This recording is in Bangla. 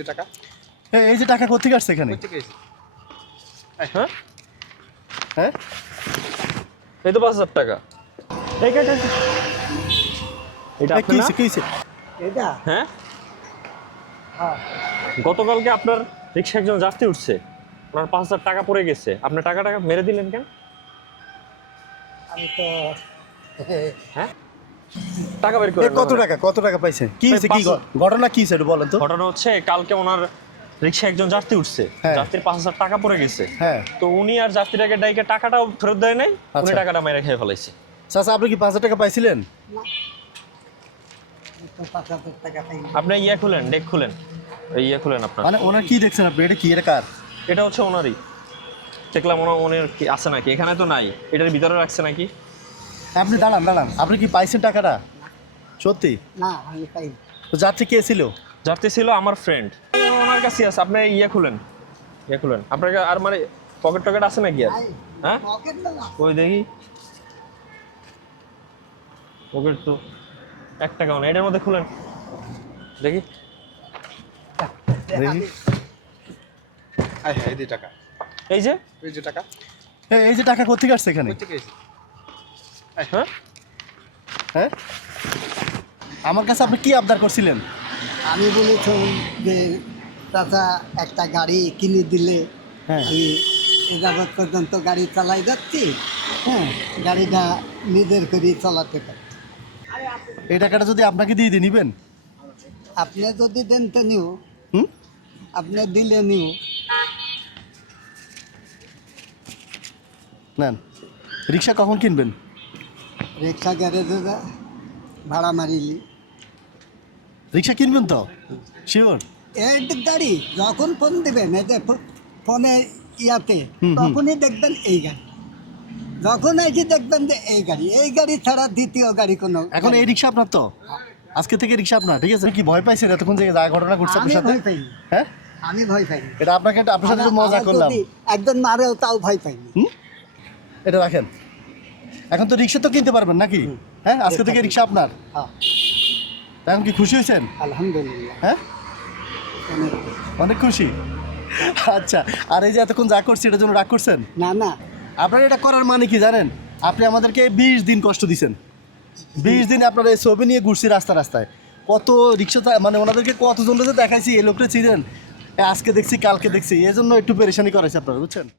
যে টাকা। এই যে টাকা কোথেকে আসছে এখানে? হ্যাঁ হ্যাঁ, এই তো 5,000 টাকা। এটা কি আপনার না? হইছে, কি হইছে? এটা হ্যাঁ, হ্যাঁ গতকালকে আপনার রিক্সা একজন যাত্রী উঠছে, ওনার 5,000 টাকা পড়ে গেছে, আপনি টাকা মেরে দিলেন কেন? আমি তো হ্যাঁ, টাকা বের এ করেন। কত টাকা পাইছেন? কি হইছে, কি 500 ঘটনা কি হইছে একটু বলেন তো। ঘটনা হচ্ছে কালকে ওনার রিক্সা একজন যাত্রী উঠছে, হ্যাঁ। যাত্রীর 5,000 টাকা পড়ে গেছে। হ্যাঁ, তো উনি আর যাত্রীটাকে ডাইকে টাকাটাও ফেরত দেয় নাই, উনি আচ্ছা। টাকাটা মেরে খেয়ে ফেলাইছে। চাচা আপনি কি 5,000 টাকা পাইছিলেন? তো 5,000 টাকা পাইনি। আপনি খুলেন, ডেক খুলেন, খুলেন আপনার। মানে ওনার কি দেখছেন আপনি? এটা কি, এটা কার? এটা হচ্ছে ওনারই, দেখলাম ওনার কি আছে নাকি, এখানে তো নাই, এটার ভিতরে রাখছে নাকি। আপনি দাঁড়ান, আপনি কি পাইছেন টাকাটা সত্যি? না আমি পাইনি। তো যাত্রী কে ছিল? যাত্রী ছিল আমার ফ্রেন্ড, ওনার কাছে আছে। আপনি খুলেন, খুলেন আপনার। আর মানে পকেট টকেট আছে নাকি আর? নাই, হ্যাঁ, পকেট না। ওই দেখি পকেট তো 1 টাকাও না, এটার মধ্যে খুলেন দেখি। দেখি। এই যে এই যে টাকা কোথেকে আসছে এখানে? হ্যাঁ, হ্যাঁ, আমার কাছে আপনি কি আবদার করছিলেন? আমি বলেছি যে চাচা একটা গাড়ি কিনে দিলে হ্যাঁ। আমি এ যাবৎ পর্যন্ত গাড়ি চালাই যাচ্ছি, হ্যাঁ গাড়িটা নিজের করে চালাতে পারি। এই টাকাটা যদি আপনাকে দিয়ে দিই নিবেন? আপনি যদি দেন তো নিও, হুম, আপনি দিলে নিও। নেন। রিক্সা কখন কিনবেন? রিক্সা গ্যারেজে ভাড়া মারিলি রিক্সা কিনবেন তো শিওর? এই গাড়ি যখন ফোন দেবেন, এই যে ফোনে ইয়াতে হুম। তখনই দেখবেন এই গাড়ি, যখন এসে দেখবেন যে এই গাড়ি ছাড়া দ্বিতীয় গাড়ি কোনো। এখন এই রিক্সা আপনার তো? আজকে থেকে রিক্সা আপনার, ঠিক আছে? কি ভয় পাইছেন এতক্ষণ যে যা ঘটনা ঘটছে আমি আপনার সাথে? ভয় পাইনি, হ্যাঁ, আমি ভয় পাইনি। এটা আপনার সাথে তো মজা আমার করলাম। যদি একজন মারেও তাও ভয় পাইনি। এটা রাখেন। এখন তো রিক্সা তো কিনতে পারবেন নাকি? হ্যাঁ, আজকে থেকে রিক্সা আপনার। হ্যাঁ, এখন কি খুশি হয়েছেন? আলহামদুলিল্লাহ হ্যাঁ, অনেক। অনেক খুশি। আচ্ছা, আর এই যে এতক্ষণ যা করছি এটার জন্য রাগ করছেন? না না, আপনার এটা করার মানে কি জানেন? আপনি আমাদেরকে 20 দিন কষ্ট দিচ্ছেন। 20 দিন আপনারা এই ছবি নিয়ে ঘুরছি রাস্তায়। কত রিক্সা মানে ওনাদেরকে কতজন দেখাইছি, এই লোকটা ছিলেন, আজকে দেখছি কালকে দেখছি, এই জন্য একটু পেরেশানি করেছে আপনারা, বুঝছেন?